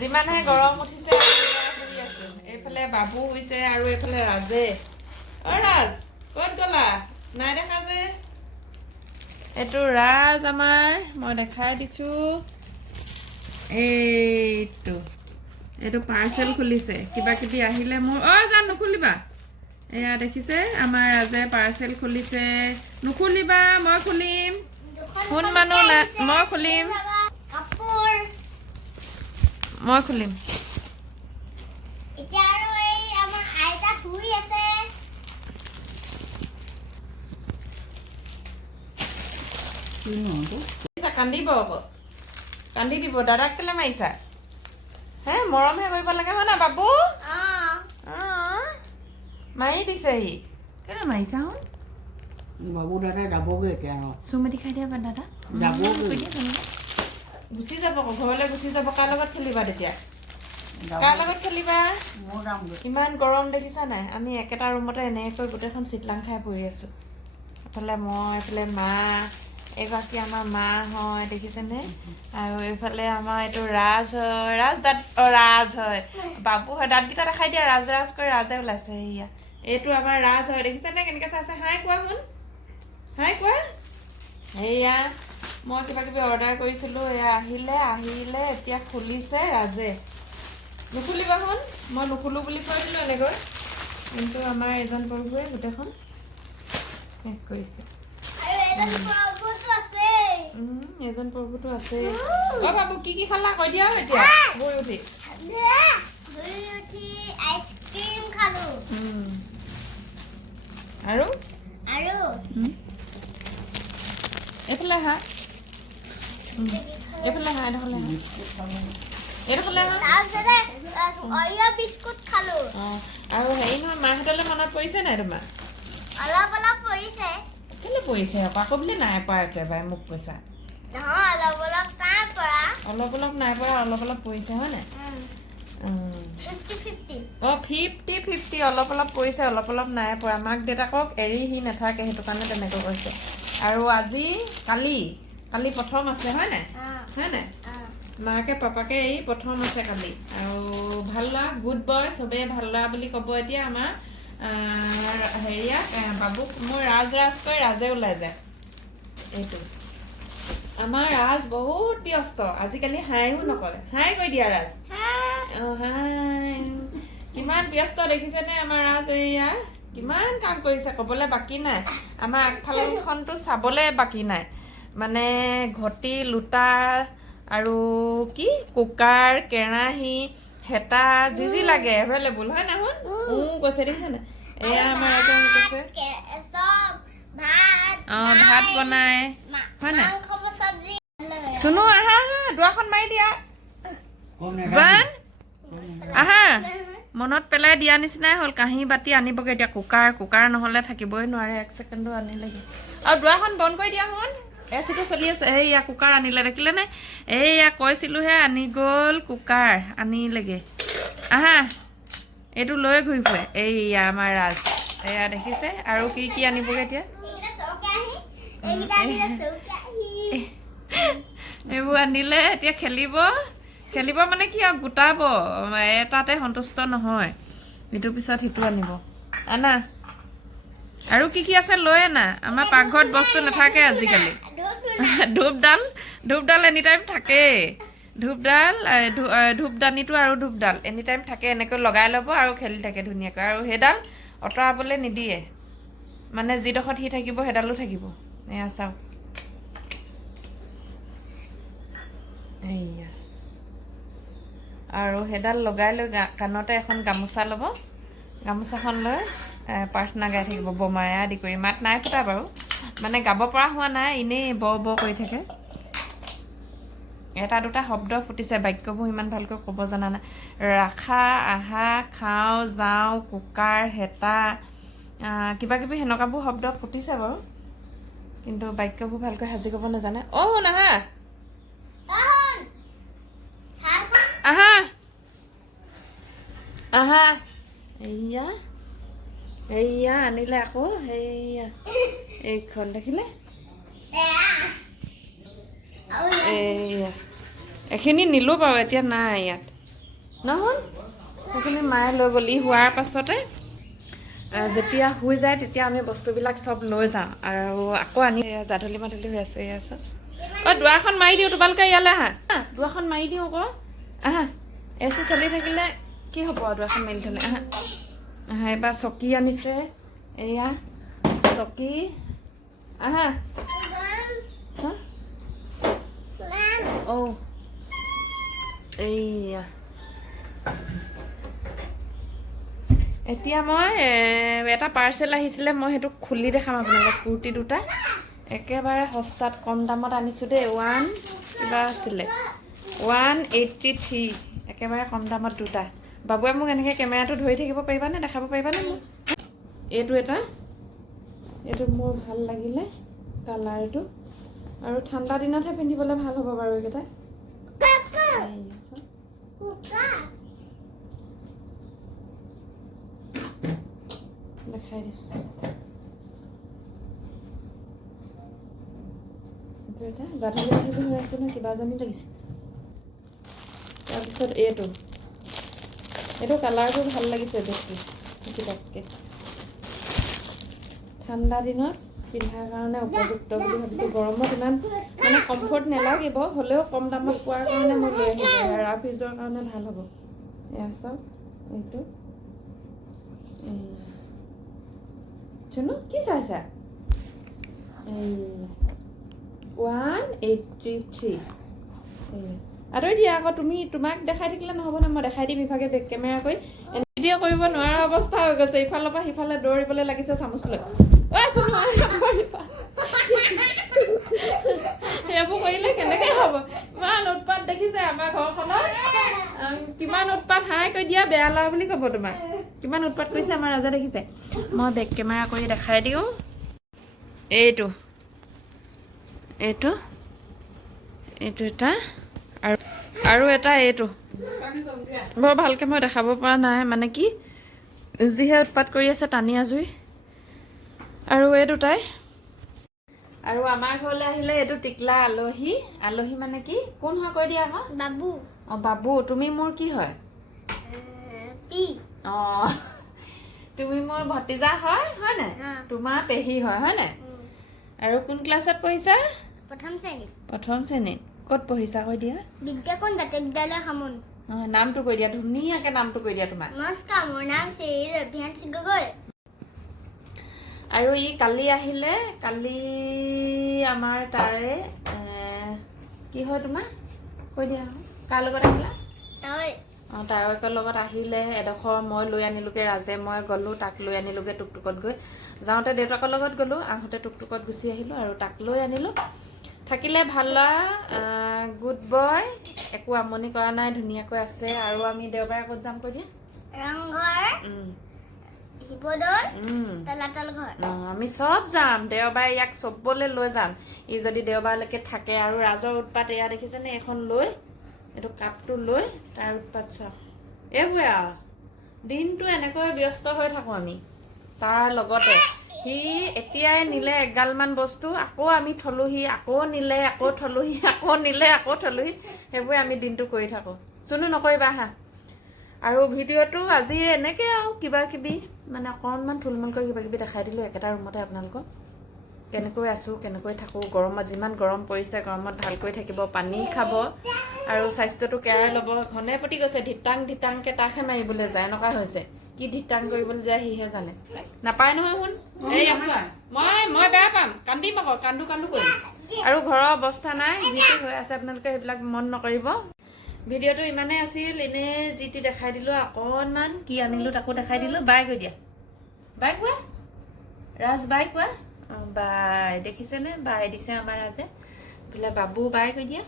যিমানহে গৰম উঠিছে শুই আছো এইফালে বাবু হৈছে আৰু এইফালে ৰাজে ৰাজ ক'ত গ'লা নাই দেখা যে এইটো ৰাজ আমাৰ মই দেখাই দিছো এইটো পাৰ্চেল খুলিছে কিবা কিবি আহিলে মোৰ জান নুখুলিবা এয়া দেখিছে আমাৰ ৰাজে পাৰ্চেল খুলিছে নুখুলিবা মই খুলিম কোন মানুহ না মই খুলিম মই খুলিম এতিয়া আৰু এই আমাৰ আইতা শুই আছে কান্দিব আকৌ কান্দি দিব দাদাক কেলে মাৰিছা হে মৰমহে কৰিব লাগে হয় না বাবু মাৰি দিছে সি কেলে মাৰিছা শুন বাবু দাদা যাবগৈ এতিয়া চুমতি খাই দিয়া দাদা যাবগৈ গুচি যাব আকৌ ঘৰলৈ গুচি যাব কাৰ লগত খেলিবা তেতিয়া কাৰ লগত খেলিবা ইমান গৰম দেখিছা নাই আমি একেটা ৰুমতে এনেকৈ গোটেইখন চিটলাং খাই পৰি আছো এফালে মই এইফালে মা এইগৰাকী আমাৰ মা হয় দেখিছেনে আৰু এইফালে আমাৰ এইটো ৰাজ হয় ৰাজ হয় বাবু হয় দাঁতকেইটা দেখাই দিয়া ৰাজ ৰাজ কৰি ৰাজে ওলাইছে এয়া এইটো আমাৰ ৰাজ হয় দেখিছেনে কেনেকৈ চাইছে হাই কোৱা শুন হাই কোৱা এয়া মই কিবা কিবি অৰ্ডাৰ কৰিছিলোঁ এয়া আহিলে এতিয়া খুলিছে ৰাজে নুখুলিবা শুন মই নুখুলো বুলি কৈ দিলোঁ এনেকৈ কিন্তু আমাৰ এজন প্ৰভুৱে গোটেইখন শেষ কৰিছে এজন প্ৰভুটো আছে বাবু কি খালা কৈ দিয়া এতিয়া শুই উঠি আইচক্ৰীম খালো আৰু এইফালে আহা এইফালে আহা এইডোখৰলে আহা অৰিঅ বিস্কুট খালো আৰু হেৰি নহয় মাহঁতলৈ মনত পৰিছে নাই তোমাৰ অলপ অলপ পৰিছে কেলে পৰিছে আকৌ বুলি নাই পৰা একেবাৰে মোক কৈছা নহয় অলপ অলপ নাই পৰা অলপ অলপ পৰিছে হয় নাই 50-50 অলপ অলপ পৰিছে অলপ অলপ নাই পৰা মাক দেউতাকক এৰি সি নাথাকে সেইটো কাৰণে তেনেকৈ কৈছে আৰু আজি কালি প্ৰথম আছে হয় নাই মাকে পাপাকে এই প্ৰথম আছে কালি আৰু ভাল ল'ৰা গুড বয় চবেই ভাল ল'ৰা বুলি ক'ব এতিয়া আমাৰ হেৰিয়াক বাবুক মোৰ ৰাজ কৈ ৰাজে ওলাই যায় এইটো আমাৰ ৰাজ বহুত ব্যস্ত আজিকালি হাইও নকয় হাই কৈ দিয়া ৰাজ হাই কিমান ব্যস্ত দেখিছেনে আমাৰ ৰাজ এয়া কিমান কাম কৰিছে ক'বলৈ বাকী নাই আমাৰ আগফালখনতো চাবলৈ বাকী নাই মানে ঘটি লোটা আৰু কি কুকাৰ কেৰাহী হেতা যি লাগে এভেইলেবল হয় না শুন কৈছে দেখিছেনে এয়া আমাৰ ৰাজে কৈছে ভাত বনাই হয় নাই চুনু আহা দুৱাৰখন মাৰি দিয়া জান আহা মনত পেলাই দিয়া নিচিনাই হ'ল কাঁহী বাতি আনিবগৈ এতিয়া কুকাৰ নহ'লে থাকিবই নোৱাৰে 1 ছেকেণ্ডো আনিলেগৈ আৰু দুৱাৰখন বন্ধ কৰি দিয়া শুন এচিটো চলি আছে এইয়া কুকাৰ আনিলে দেখিলেনে এইয়া কৈছিলোঁহে আনি গ'ল কুকাৰ আনিলেগৈ আহা এইটো লৈ ঘূৰি ফুৰে এইয়া আমাৰ ৰাজ এয়া দেখিছে আৰু কি আনিবগৈ এতিয়া এইবোৰ আনিলে এতিয়া খেলিব মানে কি আৰু গোটাব এটাতে সন্তুষ্ট নহয় ইটোৰ পিছত সিটো আনিব আনা আৰু কি আছে লৈ আনা আমাৰ পাকঘৰত বস্তু নাথাকে আজিকালি ধূপডাল এনি টাইম থাকেই ধূপদানিটো আৰু ধূপডাল এনি টাইম থাকে এনেকৈ লগাই ল'ব আৰু খেলি থাকে ধুনীয়াকৈ আৰু সেইডাল আঁতৰাবলৈ নিদিয়ে মানে যিডোখৰত সি থাকিব সেইডালো থাকিব এয়া চাওক এইয়া আৰু সেইডাল লগাই লৈ কাণতে এখন গামোচা ল'ব গামোচাখন লৈ প্ৰাৰ্থনা গাই থাকিব বমায়া আদি কৰি মাত নাই ফুটা বাৰু মানে গাব পৰা হোৱা নাই এনেই ব কৰি থাকে এটা দুটা শব্দ ফুটিছে বাক্যবোৰ ইমান ভালকৈ ক'ব জনা নাই ৰাখা আহা খাওঁ যাওঁ কুকাৰ হেতা কিবা কিবি সেনেকুৱাবোৰ শব্দ ফুটিছে বাৰু কিন্তু বাক্যবোৰ ভালকৈ সাজি ক'ব নাজানে নাহা আহা এইয়া আনিলে আকৌ সেইয়া এইখন দেখিলে এইয়া এইখিনি নিলোঁ বাৰু এতিয়া নাই ইয়াত নহয় সেইখিনি মায়ে লৈ গ'ল ই হোৱাৰ পাছতে যেতিয়া শুই যায় তেতিয়া আমি বস্তুবিলাক চব লৈ যাওঁ আৰু আকৌ আনি জাধলি মাধলি হৈ আছোঁ এয়া আছোঁ দুৱাৰখন মাৰি দিওঁ তোমালোকে ইয়ালৈ আহা দুৱাৰখন মাৰি দিওঁ আকৌ আহা এচি চলি থাকিলে কি হ'ব আৰু দুৱাৰখন মাৰি থ'লে আহা আহা এইবাৰ চকী আনিছে এয়া চকী আহা এইয়া এতিয়া মই এটা পাৰ্চেল আহিছিলে মই সেইটো খুলি দেখাম আপোনালোকক কুৰ্তি দুটা একেবাৰে সস্তাত কম দামত আনিছোঁ দেই কিবা আছিলে 183 একেবাৰে কম দামত দুটা বাবুৱে মোক এনেকৈ কেমেৰাটো ধৰি থাকিব পাৰিবানে দেখাব পাৰিবানে মোক এইটো মোৰ ভাল লাগিলে কালাৰটো আৰু ঠাণ্ডা দিনতহে পিন্ধিবলৈ ভাল হ'ব বাৰু এইকেইটা দেখাই দিছোঁ এইটো এটা জাধলি জাধলি হৈ আছোঁ ন কিবা এজনী লাগিছে তাৰপিছত এইটো কালাৰটো ভাল লাগিছে বেছি কিতাপকৈ ঠাণ্ডা দিনত পিন্ধাৰ কাৰণে উপযুক্ত বুলি ভাবিছোঁ গৰমত ইমান মানে কমফৰ্ট নালাগিব হ'লেও কম দামত পোৱাৰ কাৰণে মই লৈ আহিছোঁ ৰাফ ইউজৰ কাৰণে ভাল হ'ব এয়া চাওক এইটো চুনো কি চাইছা 183 আঁতৰি দিয়া আকৌ তোমাক দেখাই থাকিলে নহ'ব ন মই দেখাই দিম ইভাগে বেক কেমেৰা কৰি ভিডিঅ' কৰিব নোৱাৰা অৱস্থা হৈ গৈছে ইফালৰ পৰা সিফালে দৌৰিবলৈ লাগিছে চামুচ লৈ সেইবোৰ কৰিলে কেনেকৈ হ'ব ইমান উৎপাত দেখিছে আমাৰ ঘৰখনত কিমান উৎপাত হাই কৈ দিয়া বেয়া লগা বুলি ক'ব তোমাক কিমান উৎপাত কৰিছে আমাৰ ৰাজা দেখিছে মই বেক কেমেৰা কৰি দেখাই দিওঁ এইটো এটা আৰু এটা এইটো বৰ ভালকৈ মই দেখাব পৰা নাই মানে কি যিহে উৎপাত কৰি আছে টানি আজুৰি আৰু এই দুটাই আৰু আমাৰ ঘৰলৈ আহিলে এইটো টিকলা আলহী মানে কি কোন হয় কৈ দিয়া আকৌ বাবু বাবু তুমি মোৰ কি হয় তুমি মোৰ ভতিজা হয় নাই তোমাৰ পেহী হয় নাই আৰু কোন ক্লাছত পঢ়িছা প্ৰথম শ্ৰেণীত ক'ত পঢ়িছা কৈ দিয়া বিদ্যাকোণ জাতীয় বিদ্যালয় খামন নামটো কৈ দিয়া ধুনীয়াকৈ নামটো কৈ দিয়া তোমাৰ নমস্কাৰ মোৰ নাম শ্ৰী অভিয়ান গগৈ আৰু ই কালি আহিলে কালি আমাৰ তাৰে কি হয় তোমাৰ কৈ দিয়া কাৰ লগত আহিলা তাৱৈকৰ লগত আহিলে এডোখৰ মই লৈ আনিলোগৈ ৰাজে মই গ'লোঁ তাক লৈ আনিলোগৈ টুকটুকত গৈ যাওঁতে দেউতাকৰ লগত গ'লোঁ আহোঁতে টুকটুকত গুচি আহিলোঁ আৰু তাক লৈ আনিলোঁ থাকিলে ভাল গুড বয় একো আমনি কৰা নাই ধুনীয়াকৈ আছে আৰু আমি দেওবাৰে ক'ত যাম কৈ দিয়া আমি চব যাম দেওবাৰে ইয়াক চবলৈ লৈ যাম ই যদি দেওবাৰলৈকে থাকে আৰু ৰাজৰ উৎপাত এয়া দেখিছেনে এখন লৈ এইটো কাপটো লৈ তাৰ উৎপাত চাওক এইবোৰে আৰু দিনটো এনেকৈ ব্যস্ত হৈ থাকোঁ আমি তাৰ লগতে সি এতিয়াই নিলে এগালমান বস্তু আকৌ আমি থলোহি আকৌ নিলে আকৌ থলোহি আকৌ নিলে আকৌ থলোহি সেইবোৰে আমি দিনটো কৰি থাকোঁ চুনো নকৰিবা আহা আৰু ভিডিঅ'টো আজি এনেকৈ আৰু কিবা কিবি মানে অকণমান থুলমূলকৈ কিবা কিবি দেখাই দিলোঁ একেটা ৰুমতে আপোনালোকক কেনেকৈ আছোঁ কেনেকৈ থাকোঁ গৰমত যিমান গৰম পৰিছে গৰমত ভালকৈ থাকিব পানী খাব আৰু স্বাস্থ্যটো কেয়াৰ ল'ব ঘনে প্ৰতি গৈছে ধিতাংকৈ তাকহে মাৰিবলৈ যায় এনেকুৱা হৈছে কি ধিতাং কৰিবলৈ যায় সিহে জানে নাপায় নহয় শুন এই মই বেয়া পাম কান্দিম আকৌ কান্দো কৰিম আৰু ঘৰৰ অৱস্থা নাই যিটো হৈ আছে আপোনালোকে সেইবিলাক মন নকৰিব ভিডিঅ'টো ইমানেই আছিল এনেই যি টি দেখাই দিলোঁ অকণমান কি আনিলোঁ তাকো দেখাই দিলোঁ বাই কৈ দিয়া বাই কোৱা ৰাজ বাই কোৱা বাই দেখিছেনে বাই দিছে আমাৰ ৰাজে বোলে বাবু বাই কৈ দিয়া